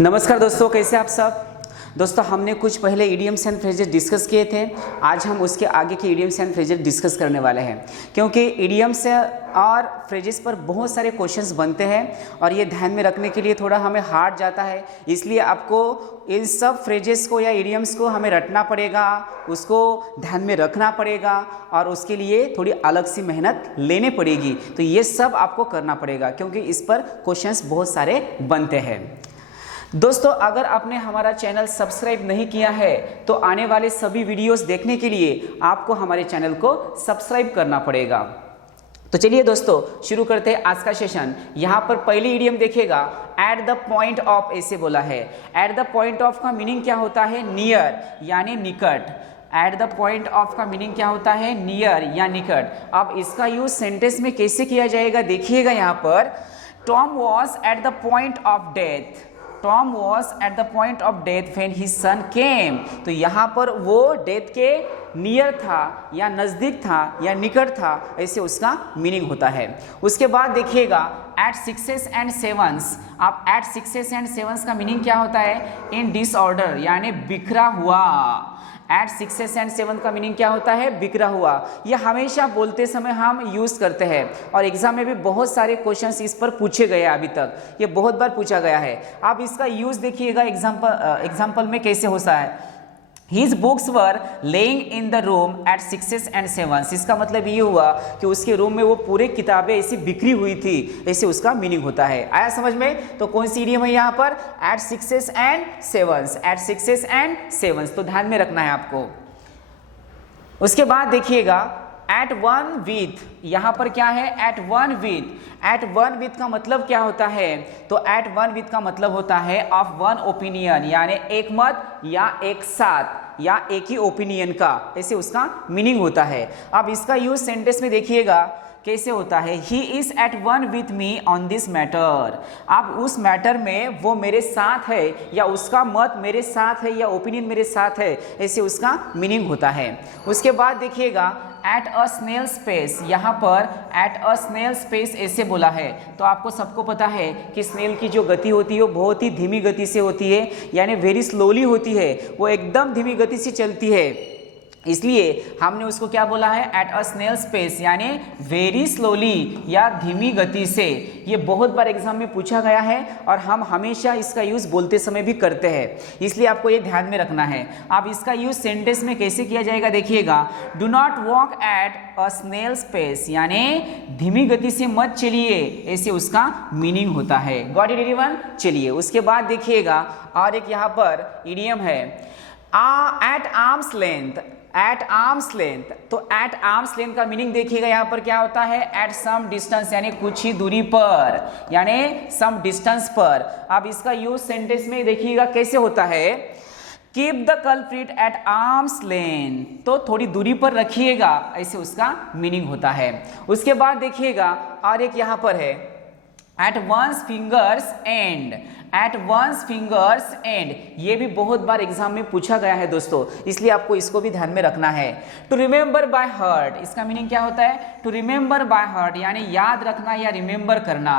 नमस्कार दोस्तों, कैसे आप सब। दोस्तों, हमने कुछ पहले इडियम्स एंड फ्रेजेस डिस्कस किए थे। आज हम उसके आगे के इडियम्स एंड फ्रेजेस डिस्कस करने वाले हैं, क्योंकि इडियम्स और फ्रेजेस पर बहुत सारे क्वेश्चंस बनते हैं और ये ध्यान में रखने के लिए थोड़ा हमें हार्ड जाता है। इसलिए आपको इन सब फ्रेजेस को या इडियम्स को हमें रटना पड़ेगा, उसको ध्यान में रखना पड़ेगा और उसके लिए थोड़ी अलग सी मेहनत लेनी पड़ेगी। तो ये सब आपको करना पड़ेगा, क्योंकि इस पर क्वेश्चंस बहुत सारे बनते हैं। दोस्तों, अगर आपने हमारा चैनल सब्सक्राइब नहीं किया है तो आने वाले सभी वीडियोस देखने के लिए आपको हमारे चैनल को सब्सक्राइब करना पड़ेगा। तो चलिए दोस्तों, शुरू करते हैं आज का सेशन। यहाँ पर पहली इडियम देखिएगा, एट द पॉइंट ऑफ, ऐसे बोला है। एट द पॉइंट ऑफ का मीनिंग क्या होता है? नियर यानी निकट। एट द पॉइंट ऑफ का मीनिंग क्या होता है? नियर या निकट। अब इसका यूज सेंटेंस में कैसे किया जाएगा देखिएगा। यहाँ पर Tom was at the point of death. Tom was at the point of death when his son came. तो यहाँ पर वो डेथ के नियर था या नज़दीक था या निकट था, ऐसे उसका मीनिंग होता है। उसके बाद देखिएगा एट सिक्सेस एंड सेवंस। आप एट सिक्सेस एंड सेवंस का मीनिंग क्या होता है? इन डिसऑर्डर यानी बिखरा हुआ। एट सिक्सेस एंड सेवन का मीनिंग क्या होता है? बिखरा हुआ। यह हमेशा बोलते समय हम यूज़ करते हैं और एग्जाम में भी बहुत सारे क्वेश्चंस इस पर पूछे गए हैं। अभी तक ये बहुत बार पूछा गया है। आप इसका यूज़ देखिएगा एग्जाम्पल में कैसे होता है। His books were laying in the room at sixes and sevens। इसका मतलब ये हुआ कि उसके रूम में वो पूरे किताबें ऐसी बिखरी हुई थी, ऐसे उसका मीनिंग होता है। आया समझ में? तो कौन सी इडियम है यहाँ पर? At sixes and sevens. At sixes and sevens, तो ध्यान में रखना है आपको। उसके बाद देखिएगा एट वन विथ। यहाँ पर क्या है? At one with. At one with का मतलब क्या होता है? तो एट वन विथ का मतलब होता है ऑफ वन ओपिनियन, यानी एक मत या एक साथ या एक ही ओपिनियन का, ऐसे उसका मीनिंग होता है। अब इसका यूज सेंटेंस में देखिएगा कैसे होता है। He is at one with me on this matter. अब उस मैटर में वो मेरे साथ है या उसका मत मेरे साथ है या ओपिनियन मेरे साथ है, ऐसे उसका मीनिंग होता है। उसके बाद देखिएगा एट अ स्नेल स्पेस। यहाँ पर एट अ स्नेल स्पेस ऐसे बोला है। तो आपको सबको पता है कि स्नेल की जो गति होती है वो बहुत ही धीमी गति से होती है, यानी वेरी स्लोली होती है, वो एकदम धीमी गति से चलती है। इसलिए हमने उसको क्या बोला है? एट अ स्नेल स्पेस, यानी वेरी स्लोली या धीमी गति से। ये बहुत बार एग्जाम में पूछा गया है और हम हमेशा इसका यूज बोलते समय भी करते हैं, इसलिए आपको ये ध्यान में रखना है। अब इसका यूज सेंटेंस में कैसे किया जाएगा देखिएगा। Do not walk at a snail space, यानी धीमी गति से मत चलिए, ऐसे उसका मीनिंग होता है। Got it everyone? चलिए उसके बाद देखिएगा और एक यहाँ पर इडियम है at arm's length. At arm's length, तो एट आर्म्स लेंथ का मीनिंग देखिएगा यहाँ पर क्या होता है? एट सम डिस्टेंस, यानी कुछ ही दूरी पर, यानी सम डिस्टेंस पर। अब इसका यूज सेंटेंस में देखिएगा कैसे होता है। Keep the culprit at arm's length, तो थोड़ी दूरी पर रखिएगा, ऐसे उसका मीनिंग होता है। उसके बाद देखिएगा और एक यहाँ पर है at one's fingers end. At one's fingers end, ये भी बहुत बार एग्जाम में पूछा गया है दोस्तों, इसलिए आपको इसको भी ध्यान में रखना है। टू रिमेंबर बाय हार्ट, इसका मीनिंग क्या होता है? टू रिमेंबर बाय हार्ट, यानी याद रखना या रिमेंबर करना।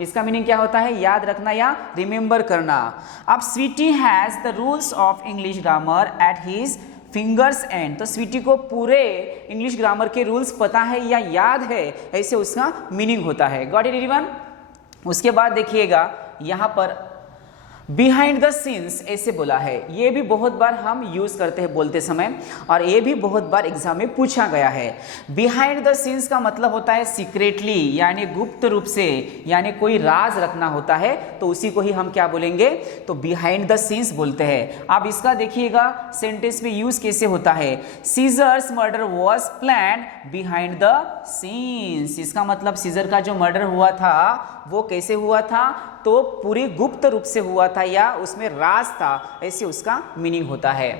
इसका मीनिंग क्या होता है? याद रखना या रिमेंबर करना। अब Sweety has the rules of English grammar at his fingers end, तो स्वीटी को पूरे इंग्लिश ग्रामर के रूल्स पता है या याद है, ऐसे उसका मीनिंग होता है। Got it everyone? उसके बाद देखिएगा यहाँ पर बिहाइंड द सीन्स ऐसे बोला है। ये भी बहुत बार हम यूज करते हैं बोलते समय और ये भी बहुत बार एग्जाम में पूछा गया है। बिहाइंड द सीन्स का मतलब होता है सीक्रेटली, यानी गुप्त रूप से, यानी कोई राज रखना होता है, तो उसी को ही हम क्या बोलेंगे? तो बिहाइंड द सीन्स बोलते हैं। अब इसका देखिएगा सेंटेंस में यूज कैसे होता है। Caesar's murder was planned behind the scenes. इसका मतलब सीजर का जो मर्डर हुआ था वो कैसे हुआ था? तो पूरी गुप्त रूप से हुआ था या उसमें राज था, ऐसे उसका मीनिंग होता है।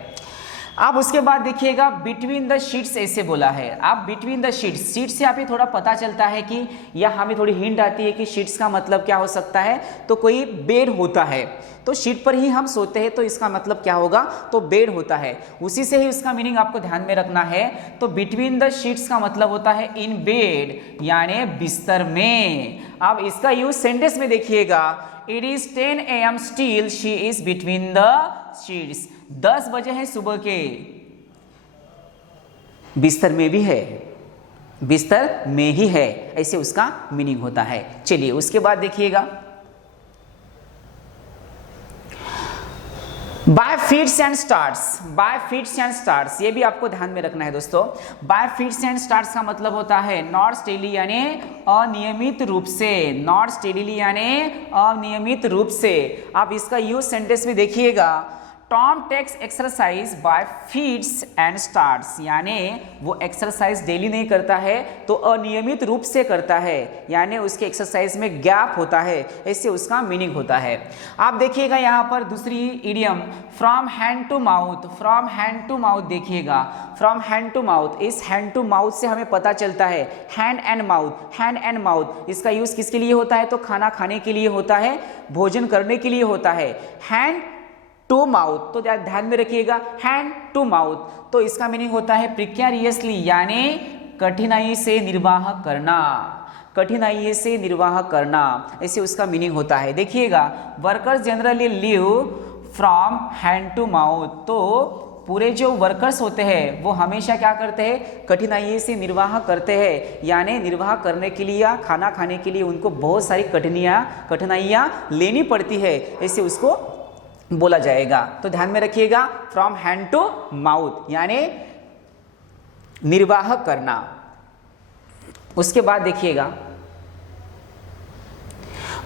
आप उसके बाद देखिएगा बिटवीन द शीट्स ऐसे बोला है। आप बिटवीन द शीट्स, शीट से आप ये थोड़ा पता चलता है कि या हमें थोड़ी हिंट आती है कि शीट्स का मतलब क्या हो सकता है, तो कोई बेड होता है तो शीट पर ही हम सोते हैं, तो इसका मतलब क्या होगा, तो बेड होता है। उसी से ही उसका मीनिंग आपको ध्यान में रखना है। तो बिटवीन द शीट्स का मतलब होता है इन बेड, यानी बिस्तर में। अब इसका यूज सेंटेंस में देखिएगा, it is 10 AM still she is between the sheets. 10 बजे है सुबह के, बिस्तर में भी है, बिस्तर में ही है, ऐसे उसका मीनिंग होता है। चलिए उसके बाद देखिएगा, by fits and starts. By fits and starts ये भी आपको ध्यान में रखना है दोस्तों। बाय फीट्स एंड स्टार्ट्स का मतलब होता है नॉट स्टेडली यानी अनियमित रूप से, नॉट स्टेडली यानी अनियमित रूप से। आप इसका यूज सेंटेंस में देखिएगा, Tom takes exercise by fits and starts, यानी वो एक्सरसाइज डेली नहीं करता है तो अनियमित रूप से करता है, यानी उसके एक्सरसाइज में गैप होता है, ऐसे उसका मीनिंग होता है। आप देखिएगा यहाँ पर दूसरी idiom from hand to mouth. From hand to mouth देखिएगा, फ्रॉम हैंड टू माउथ, इस हैंड टू माउथ से हमें पता चलता है hand and mouth. Hand and mouth इसका यूज किसके लिए होता है, तो खाना खाने के लिए होता है, भोजन करने के लिए होता है। हैंड टू माउथ, तो ध्यान में रखिएगा हैंड टू माउथ, तो इसका मीनिंग होता है प्रिकैरियसली, यानी कठिनाई से निर्वाह करना, कठिनाई से निर्वाह करना, ऐसे उसका मीनिंग होता है। देखिएगा, workers generally live from hand to mouth, तो पूरे जो वर्कर्स होते हैं वो हमेशा क्या करते हैं, कठिनाई से निर्वाह करते हैं, यानी निर्वाह करने के लिए या खाना खाने के लिए उनको बहुत सारी कठिनाइयाँ लेनी पड़ती है, ऐसे उसको बोला जाएगा। तो ध्यान में रखिएगा, फ्रॉम हैंड टू माउथ यानी निर्वाह करना। उसके बाद देखिएगा,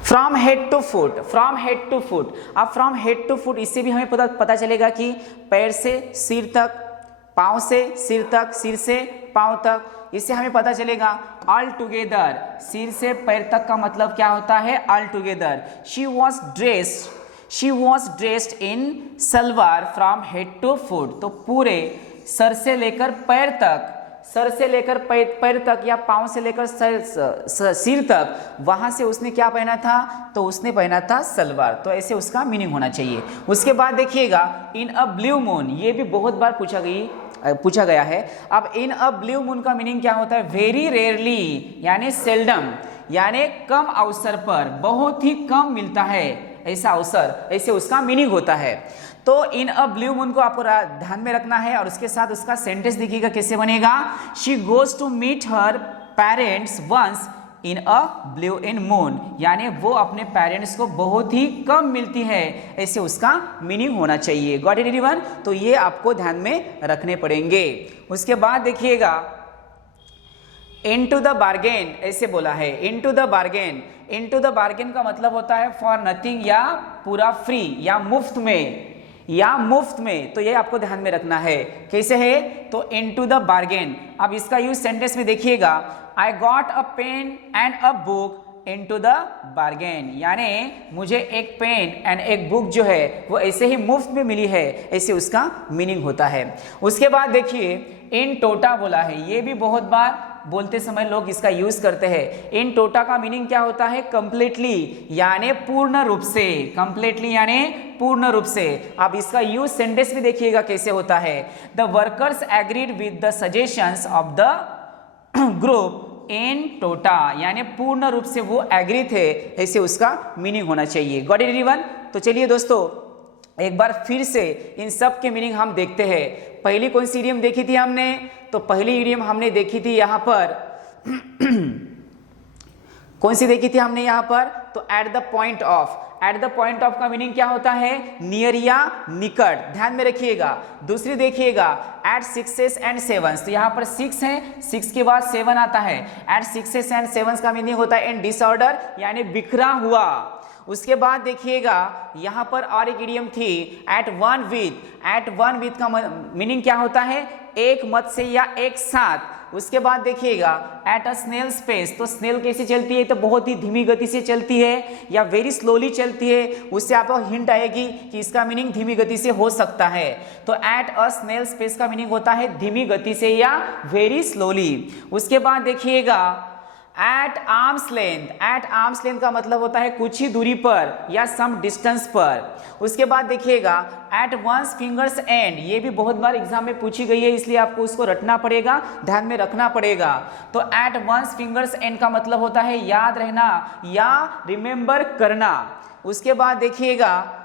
from head to foot. From head to foot, अब फ्रॉम हेड टू फुट इससे भी हमें पता चलेगा कि पैर से सिर तक, पांव से सिर तक, सिर से पांव तक, इससे हमें पता चलेगा ऑल टुगेदर। सिर से पैर तक का मतलब क्या होता है, all together. She was dressed in salwar from head to foot, तो पूरे सर से लेकर पैर तक, सर से लेकर पैर तक या पांव से लेकर सिर तक, वहां से उसने क्या पहना था, तो उसने पहना था सलवार, तो ऐसे उसका मीनिंग होना चाहिए। उसके बाद देखिएगा, इन अ ब्लू मून, ये भी बहुत बार पूछा गया है। अब इन अ ब्लू मून का मीनिंग क्या होता है, वेरी रेयरली यानी सेल्डम, यानी कम अवसर पर, बहुत ही कम मिलता है ऐसा अवसर, ऐसे उसका मीनिंग होता है। तो इन अ ब्लू मून को आपको ध्यान में रखना है, और उसके साथ उसका सेंटेंस देखिएगा कैसे बनेगा, she goes to meet her parents once in a blue in moon, यानी वो अपने पेरेंट्स को बहुत ही कम मिलती है, ऐसे उसका मीनिंग होना चाहिए। Got it everyone? तो ये आपको ध्यान में रखने पड़ेंगे। उसके बाद देखिएगा, इनटू द बार्गेन ऐसे बोला है, into the bargain. Into the bargain का मतलब होता है फॉर नथिंग, या पूरा फ्री, या मुफ्त में, या मुफ्त में, तो ये आपको ध्यान में रखना है। कैसे है, तो इनटू द बार्गेन। अब इसका यूज सेंटेंस में देखिएगा, I got a pen and a book into the bargain, यानी मुझे एक पेन एंड एक बुक जो है वो ऐसे ही मुफ्त में मिली है, ऐसे उसका मीनिंग होता है। उसके बाद देखिए, इन टोटा बोला है, ये भी बहुत बार बोलते समय लोग इसका यूज करते हैं। इन टोटा का मीनिंग क्या होता है, कंप्लीटली यानी पूर्ण रूप से, कंप्लीटली यानी पूर्ण रूप से। अब इसका यूज सेंटेंस में देखिएगा कैसे होता है, the workers agreed with the suggestions of the group in toto, यानी पूर्ण रूप से वो एग्री थे, ऐसे उसका मीनिंग होना चाहिए। Got it everyone? तो चलिए दोस्तों, एक बार फिर से इन सब के मीनिंग हम देखते हैं। पहली कौन सी इडियम देखी थी हमने, तो पहली इडियम हमने देखी थी यहाँ पर कौन सी देखी थी हमने यहाँ पर, तो eight the point of. Eight the point of का मीनिंग क्या होता है, नियर या निकट, ध्यान में रखिएगा। दूसरी देखिएगा, एट सिक्सेस एंड सेवंस, तो यहाँ पर 6 है, 6 के बाद 7 आता है। एट सिक्सेस एंड सेवंस का मीनिंग होता है इन डिसऑर्डर, यानी बिखरा हुआ। उसके बाद देखिएगा, यहाँ पर और एक इडियम थी, at one with. At one with का मीनिंग क्या होता है, एक मत से या एक साथ, उसके बाद देखिएगा एट अ स्नेल स्पेस, तो स्नेल कैसे चलती है, तो बहुत ही धीमी गति से चलती है या वेरी स्लोली चलती है, उससे आपको हिंट आएगी कि इसका मीनिंग धीमी गति से हो सकता है। तो एट अ स्नेल स्पेस का मीनिंग होता है धीमी गति से या वेरी स्लोली। उसके बाद देखिएगा at arm's length, at arm's length का मतलब होता है कुछ ही दूरी पर या सम डिस्टेंस पर। उसके बाद देखिएगा एट वंस फिंगर्स एंड, ये भी बहुत बार एग्जाम में पूछी गई है, इसलिए आपको उसको रटना पड़ेगा, ध्यान में रखना पड़ेगा। तो एट वंस फिंगर्स एंड का मतलब होता है याद रहना या रिमेंबर करना। उसके बाद देखिएगा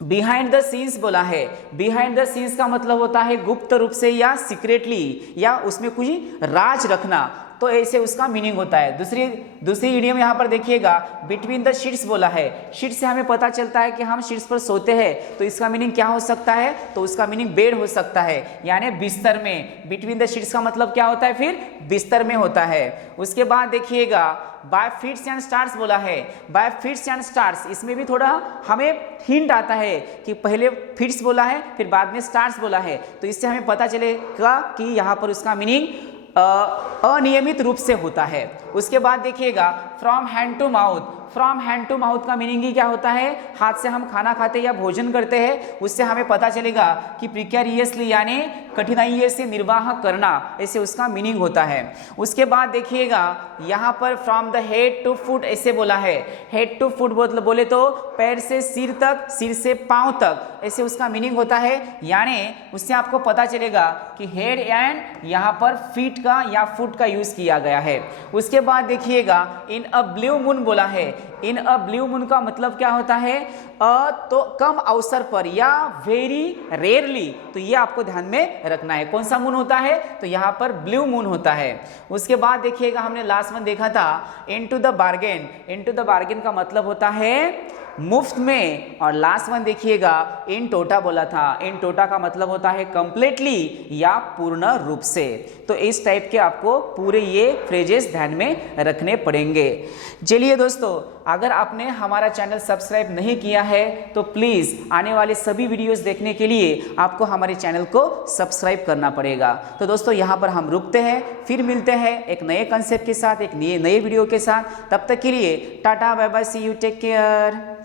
बिहाइंड द सीन्स बोला है, बिहाइंड द सीन्स का मतलब होता है गुप्त रूप से या सीक्रेटली या उसमें कुछ राज रखना, तो ऐसे उसका मीनिंग होता है। दूसरी इडियम यहाँ पर देखिएगा बिटवीन द शीट्स बोला है, शीट से हमें पता चलता है कि हम शीट्स पर सोते हैं, तो इसका मीनिंग क्या हो सकता है, तो उसका मीनिंग बेड हो सकता है यानी बिस्तर में। बिटवीन द शीट्स का मतलब क्या होता है, फिर बिस्तर में होता है। उसके बाद देखिएगा बाय फिट्स एंड स्टार्स बोला है, बाय फिट्स एंड स्टार्स, इसमें भी थोड़ा हमें हिंट आता है कि पहले फिट्स बोला है फिर बाद में स्टार्स बोला है, तो इससे हमें पता चलेगा कि यहाँ पर उसका मीनिंग अनियमित रूप से होता है। उसके बाद देखिएगा from hand to mouth, from hand to mouth का मीनिंग ही क्या होता है, हाथ से हम खाना खाते या भोजन करते हैं, उससे हमें पता चलेगा कि प्रिकैरियसली यानी कठिनाई से निर्वाह करना, ऐसे उसका मीनिंग होता है। उसके बाद देखिएगा यहाँ पर from the head to foot ऐसे बोला है, हेड टू फुट बोले तो पैर से सिर तक, सिर से पांव तक, ऐसे उसका मीनिंग होता है। यानी उससे आपको पता चलेगा कि हेड एंड यहाँ पर फीट का या फुट का यूज किया गया है। उसके बाद देखिएगा इन अ ब्लू मून बोला है, इन अ ब्लू मून का मतलब क्या होता है, तो कम अवसर पर या वेरी रेयरली, तो ये आपको ध्यान में रखना है। कौन सा मून होता है, तो यहाँ पर ब्लू मून होता है। उसके बाद देखिएगा हमने लास्ट में देखा था into the bargain, into the bargain का मतलब होता है मुफ्त में, और लास्ट वन देखिएगा इन टोटा बोला था, इन टोटा का मतलब होता है कंप्लीटली या पूर्ण रूप से। तो इस टाइप के आपको पूरे ये फ्रेजेस ध्यान में रखने पड़ेंगे। चलिए दोस्तों, अगर आपने हमारा चैनल सब्सक्राइब नहीं किया है तो प्लीज़ आने वाले सभी वीडियोस देखने के लिए आपको हमारे चैनल को सब्सक्राइब करना पड़ेगा। तो दोस्तों यहाँ पर हम रुकते हैं, फिर मिलते हैं एक नए कंसेप्ट के साथ, एक नए वीडियो के साथ। तब तक के लिए tata bye bye, see you, take care.